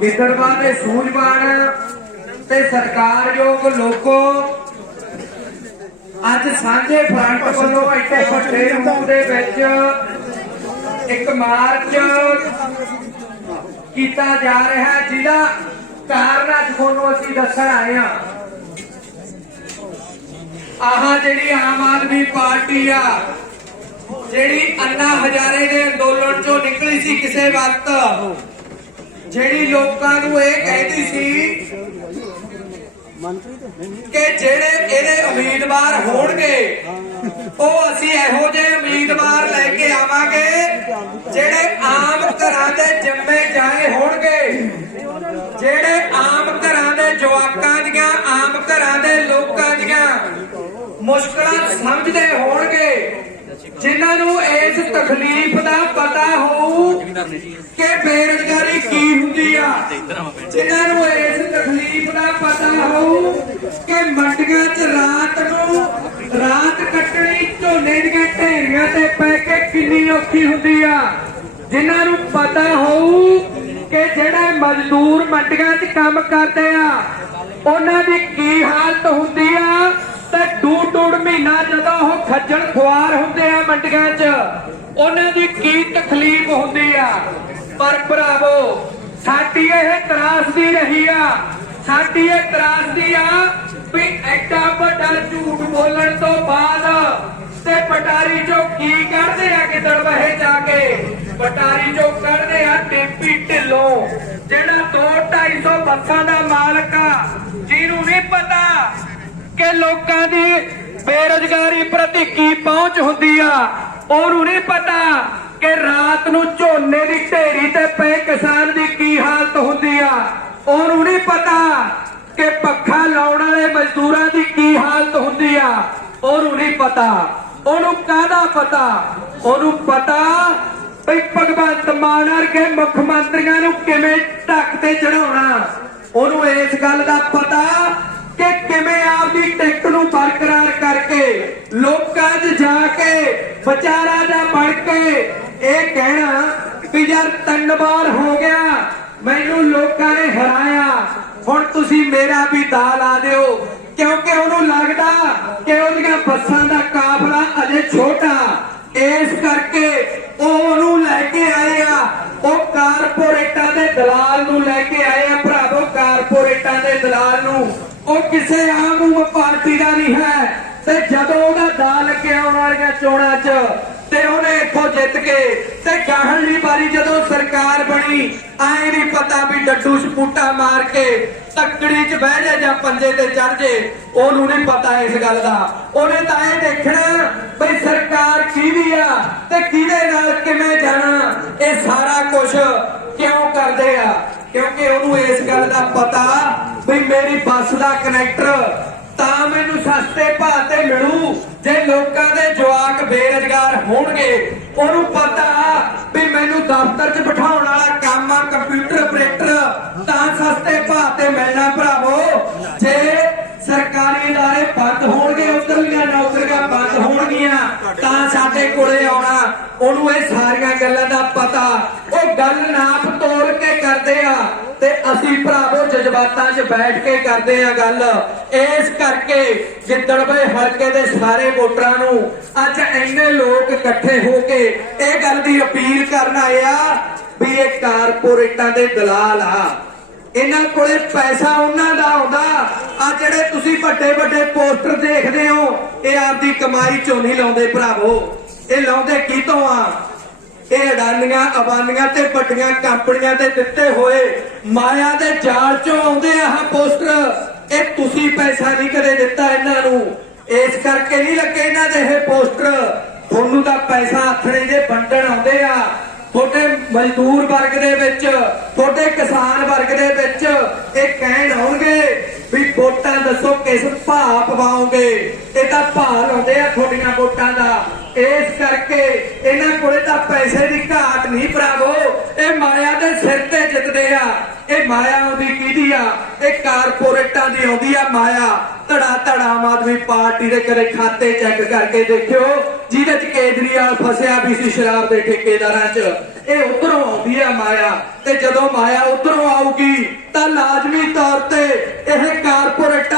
ਗਿੱਦੜਬਾਹ ਦੇ ਸੂਝਵਾਨ ਤੇ ਸਰਕਾਰਯੋਗ ਲੋਕੋ, ਅੱਜ ਸਾਂਝੇ ਫਰੰਟ ਵੱਲੋਂ ਇੱਥੇ ਵੱਡੇ ਰੂਪ ਦੇ ਵਿੱਚ ਇੱਕ ਮਾਰਚ ਕੀਤਾ ਜਾ ਰਿਹਾ ਹੈ ਜਿਹਦਾ ਕਾਰਨ ਅੱਜ ਤੁਹਾਨੂੰ ਅਸੀਂ ਦੱਸਣ ਆਏ ਹਾਂ। ਆਹ ਜਿਹੜੀ ਆਮ ਆਦਮੀ ਪਾਰਟੀ ਆ, ਜਿਹੜੀ ਅੰਨਾ ਹਜ਼ਾਰੇ ਦੇ ਅੰਦੋਲਨ ਚੋਂ ਨਿਕਲੀ ਸੀ ਕਿਸੇ ਵਕਤ ਜਿਹੜੀ ਲੋਕਾਂ ਨੂੰ ਇਹ ਕਹਿੰਦੀ ਸੀ ਕਿ ਜਿਹੜੇ ਇਹਦੇ ਉਮੀਦਵਾਰ ਹੋਣਗੇ, ਉਹ ਅਸੀਂ ਇਹੋ ਜਿਹੇ ਉਮੀਦਵਾਰ ਲੈ ਕੇ ਆਵਾਂਗੇ, ਜਿਹੜੇ ਆਮ ਘਰਾਂ ਦੇ ਜੰਮੇ ਜਾਏ ਹੋਣਗੇ। ਜਿਹੜੇ ਆਮ ਘਰਾਂ ਦੇ ਜਵਾਕਾਂ ਦੀਆਂ, ਆਮ ਘਰਾਂ ਦੇ ਲੋਕਾਂ ਦੀਆਂ ਮੁਸ਼ਕਲਾਂ ਸਮਝਦੇ ਹੋਣਗੇ, ਜਿਨ੍ਹਾਂ ਨੂੰ ਇਸ ਤਕਲੀਫ ਦਾ ਪਤਾ ਕਿ ਬੇਰੁਜ਼ਗਾਰੀ ਕੀ ਹੁੰਦੀ ਆ? ਜਿਨ੍ਹਾਂ ਨੂੰ ਇਸ ਤਕਲੀਫ ਦਾ ਪਤਾ ਹੋਊ ਕਿ ਮੰਡੀਆਂ 'ਚ ਰਾਤ ਨੂੰ ਰਾਤ ਕੱਟਣੀ, ਝੋਨੇ ਦੀਆਂ ਢੇਰੀਆਂ ਤੇ ਪੈ ਕੇ ਕਿੰਨੀ ਔਖੀ ਹੁੰਦੀ ਆ? ਜਿਨ੍ਹਾਂ ਨੂੰ ਪਤਾ ਹੋਊ ਕਿ ਜਿਹੜੇ ਮਜ਼ਦੂਰ ਮੰਡੀਆਂ 'ਚ ਕੰਮ ਕਰਦੇ ਆ, ਉਹਨਾਂ ਦੀ ਕੀ ਹਾਲਤ ਹੁੰਦੀ ਆ? ਤੇ ਡੂ ਡੂੜ ਮਹੀਨਾ ਜਦੋਂ ਉਹ ਖੱਜਲ ਖੁਆਰ ਹੁੰਦੇ ਆ ਮੰਡੀਆਂ 'ਚ ਉਹਨਾਂ ਦੀ ਕੀ ਤਕਲੀਫ ਹੁੰਦੀ ਆ? ਪਰ ਭਰਾਵੋ, ਸਾਡੀ ਇਹ ਤਰਾਸਦੀ ਰਹੀ ਆ। ਸਾਡੀ ਇਹ ਤਰਾਸਦੀ ਆ ਵੀ ਐਡਾ ਵੱਡਾ ਝੂਠ ਬੋਲਣ ਤੋਂ ਬਾਅਦ ਤੇ ਪਟਾਰੀ ਜੋ ਕੀ ਕੱਢਦੇ ਆ ਕਿਦੜ ਵਹੇ ਜਾ ਕੇ? ਪਟਾਰੀ ਚੋਂ ਕੱਢਦੇ ਆ ਟੇਪੀ ਢਿੱਲੋਂ, ਜਿਹੜਾ 2 250 ਬੱਸਾਂ ਦਾ ਮਾਲਕ ਆ, ਜਿਹਨੂੰ ਨਹੀਂ ਪਤਾ ਕਿ ਲੋਕਾਂ ਦੀ ਬੇਰੁਜ਼ਗਾਰੀ ਪ੍ਰਤੀ ਕੀ ਪਹੁੰਚ ਹੁੰਦੀ ਆ। ਉਹਨੂੰ ਨਹੀਂ ਪਤਾ ਕਿ ਰਾਤ ਨੂੰ ਝੋਨੇ ਦੀ ਢੇਰੀ ਤੇ ਪਏ ਕਿਸਾਨ ਦੀ ਕੀ ਹਾਲਤ ਹੁੰਦੀ ਆ। ਉਹਨੂੰ ਨਹੀਂ ਪਤਾ ਕਿ ਪੱਖਾ ਲਾਉਣ ਵਾਲੇ ਮਜ਼ਦੂਰਾਂ ਦੀ ਕੀ ਹਾਲਤ ਹੁੰਦੀ ਆ। ਉਹਨੂੰ ਨਹੀਂ ਪਤਾ। ਉਹਨੂੰ ਕਾਹਦਾ ਪਤਾ? ਉਹਨੂੰ ਪਤਾ ਵੀ ਭਗਵੰਤ ਮਾਨ ਵਰਗੇ ਮੁੱਖ ਮੰਤਰੀਆਂ ਨੂੰ ਕਿਵੇਂ ਢੱਕ ਤੇ ਚੜਾਉਣਾ ਉਹਨੂੰ ਇਸ ਗੱਲ ਦਾ ਪਤਾ ਕਿ ਕਿਵੇਂ ਆਪਦੀ ਟਿਕਟ ਨੂੰ ਬਰਕਰਾਰ ਕਰਕੇ ਲੋਕਾਂ 'ਚ ਜਾ ਕੇ, ਵਿਚਾਰਾ ਦਾ ਬਣ ਕੇ, ਇਹ ਕਹਿਣਾ ਵੀ ਯਾਰ ਤਿੰਨ ਵਾਰ ਹੋ ਗਿਆ, ਮੈਨੂੰ ਲੋਕਾਂ ਨੇ ਹਰਾਇਆ। ਹੁਣ ਤੁਸੀਂ ਮੇਰਾ ਵੀ ਦਾ ਲਾ ਦਿਓ, ਕਿਉਂਕਿ ਉਹਨੂੰ ਲੱਗਦਾ ਕਿ ਉਹਦੀਆਂ ਬੱਸਾਂ ਦਾ ਕਾਫਲਾ ਅਜੇ ਛੋਟਾ। ਇਸ ਕਰਕੇ ਉਹ ਉਹਨੂੰ ਲੈ ਕੇ ਆਏ ਆ। ਉਹ ਕਾਰਪੋਰੇਟਾਂ ਦੇ ਦਲਾਲ ਨੂੰ ਲੈ ਕੇ ਆਏ ਆ, ਭਰਾਵੋ, ਕਾਰਪੋਰੇਟਾਂ ਦੇ ਦਲਾਲ ਨੂੰ। ਉਹ ਕਿਸੇ ਆਮ ਉਮ ਪਾਰਟੀ ਦਾ ਨਹੀਂ ਹੈ। ਤੇ ਜਦੋਂ ਉਹਦਾ ਦਾ ਲੱਗਿਆ ਆਉਣ ਵਾਲੀਆਂ ਚੋਣਾਂ 'ਚ, ਤੇ ਉਹਨੇ ਇੱਥੋਂ ਜਿੱਤ ਕੇ ਤੇ ਗਾਹਲੀ ਵਾਰੀ ਜਦੋਂ ਸਰਕਾਰ ਬਣੀ, ਐ ਨਹੀਂ ਪਤਾ ਵੀ ਡੱਡੂ ਸਪੂਟਾ ਮਾਰ ਕੇ ਤੱਕੜੀ 'ਚ ਬਹਿ ਜਾ ਜਾਂ ਪੰਜੇ ਤੇ ਚੜ ਜੇ, ਉਹਨੂੰ ਨਹੀਂ ਪਤਾ ਇਸ ਗੱਲ ਦਾ। ਉਹਨੇ ਤਾਂ ਇਹ ਦੇਖਣਾ ਵੀ ਸਰਕਾਰ ਕਿਹਦੀ ਆ ਤੇ ਕਿਹਦੇ ਨਾਲ ਕਿਵੇਂ ਜਾਣਾ, ਇਹ ਸਾਰਾ ਕੁਝ ਕਿਉਂ ਕਰਦੇ ਆ? ਕਿਉਂਕਿ ਉਹਨੂੰ ਇਸ ਗੱਲ ਦਾ ਪਤਾ ਵੀ ਮੇਰੀ ਬੱਸ ਦਾ ਕਨੈਕਟਰ ਸਸਤੇ ਭਾਅ ਤੇ ਮਿਲੂ ਜੇ ਲੋਕਾਂ ਦੇ ਜਵਾਕ ਬੇਰੁਜ਼ਗਾਰ ਹੋਣਗੇ ਉਹਨੂੰ ਪਤਾ ਵੀ ਮੈਨੂੰ ਦਫ਼ਤਰ 'ਚ ਬਿਠਾਉਣ ਵਾਲਾ ਕੰਮ ਆ ਕੰਪਿਊਟਰ ਆਪਰੇਟਰ ਤਾਂ ਸਸਤੇ ਭਾਅ ਤੇ ਮਿਲਣਾ ਭਰਾਵੋ ਜੇ ਸਰਕਾਰੀ ادارے ਬੰਦ ਹੋਣਗੇ ਉਧਰਲੀਆਂ ਨੌਕਰੀਆਂ ਬੰਦ ਹੋਣਗੀਆਂ ਤਾਂ ਸਾਡੇ ਕੋਲੇ ਆਉਣਾ ਉਹਨੂੰ ਇਹ ਸਾਰੀਆਂ ਗੱਲਾਂ ਦਾ ਪਤਾ ਉਹ ਗੱਲ ਨਾਪ ਤੋਲ ਕੇ ਕਰਦੇ ਆ ਤੇ ਅਸੀਂ ਭਰਾਵੋ ਜਜ਼ਬਾਤਾਂ 'ਚ ਬੈਠ ਕੇ ਕਰਦੇ ਆ ਗੱਲ ਇਸ ਕਰਕੇ ਗਿੱਦੜਵੇ ਹਲਕੇ ਦੇ ਸਾਰੇ ਵੋਟਰਾਂ ਨੂੰ ਅੱਜ ਇੰਨੇ ਲੋਕ ਇਕੱਠੇ ਹੋ ਕੇ ਇਹ ਗੱਲ ਦੀ ਅਪੀਲ ਕਰਨ ਆਏ ਆ ਵੀ ਇਹ ਕਾਰਪੋਰੇਟਾਂ ਦੇ ਦਲਾਲ ਆ। ਇਹਨਾਂ ਕੋਲੇ ਪੈਸਾ ਉਹਨਾਂ ਦਾ ਆਉਂਦਾ। ਆ ਜਿਹੜੇ ਤੁਸੀਂ ਵੱਡੇ ਵੱਡੇ ਪੋਸਟਰ ਦੇਖਦੇ ਹੋ, ਇਹ ਆਪਦੀ ਕਮਾਈ ਚੋਂ ਨਹੀਂ ਲਾਉਂਦੇ ਭਰਾਵੋ। ਇਹ ਲਾਉਂਦੇ ਕਿਤੋਂ ਆ? ਇਹ ਅਡਾਨੀਆਂ ਅਬਾਨੀਆਂ ਤੇ ਵੱਡੀਆਂ ਕੰਪਨੀਆਂ ਦੇ ਦਿੱਤੇ ਹੋਏ ਮਾਇਆ ਦੇ ਜਾਲ ਚੋਂ ਆਉਂਦੇ ਆ ਆਹ ਪੋਸਟਰ। ਇਹ ਤੁਸੀਂ ਪੈਸਾ ਨਹੀਂ ਕਦੇ ਦਿੱਤਾ ਇਹਨਾਂ ਨੂੰ। ਇਸ ਕਰਕੇ ਨਹੀਂ ਲੱਗੇ ਇਹਨਾਂ ਦੇ ਇਹ ਪੋਸਟਰ। ਤੁਹਾਨੂੰ ਤਾਂ ਪੈਸਾ ਆਥਣੇ ਜੇ ਵੰਡਣ ਆਉਂਦੇ ਆ। ਤੁਹਾਡੇ ਮਜ਼ਦੂਰ ਵਰਗ ਦੇ ਵਿੱਚ, ਤੁਹਾਡੇ ਕਿਸਾਨ ਵਰਗ ਦੇ ਵਿੱਚ ਇਹ ਕਹਿਣ ਆਉਣਗੇ ਵੀ ਵੋਟਾਂ ਦੱਸੋ ਕਿਸ ਭਾਅ ਪਵਾਓਗੇ ਇਹ ਤਾਂ ਭਾਅ ਲਾਉਂਦੇ ਆ ਤੁਹਾਡੀਆਂ ਵੋਟਾਂ ਦਾ। ਇਸ ਕਰਕੇ ਇਹਨਾਂ ਕੋਲੇ ਤਾਂ ਪੈਸੇ ਦੀ ਘਾਟ ਨਹੀਂ ਭਰਾਵੋ। ਇਹ ਮਾਇਆ ਦੇ ਸਿਰ ਤੇ ਜਿੱਤਦੇ ਆ। ਇਹ ਮਾਇਆ ਆਉਂਦੀ ਕਿਹਦੀ ਆ? ਇਹ ਕਾਰਪੋਰੇਟਾਂ ਦੀ ਆਉਂਦੀ ਆ ਮਾਇਆ। ਧੜਾ ਧੜਾ ਆਮ ਆਦਮੀ ਪਾਰਟੀ ਦੇ ਕਰੇ ਖਾਤੇ ਚੈੱਕ ਕਰਕੇ ਦੇਖਿਓ, ਜਿਹਦੇ ਚ ਕੇਜਰੀਵਾਲ ਫਸਿਆ ਵੀ ਸੀ ਸ਼ਰਾਬ ਦੇ ਠੇਕੇਦਾਰਾਂ ਚ। ਇਹ ਉਧਰੋਂ ਆਉਂਦੀ ਆ ਮਾਇਆ ਤੇ ਜਦੋਂ ਮਾਇਆ ਉਧਰੋਂ ਆਊਗੀ, ਤਾਂ ਲਾਜ਼ਮੀ ਤੌਰ ਤੇ ਇਹ ਕਾਰਪੋਰੇਟਾਂ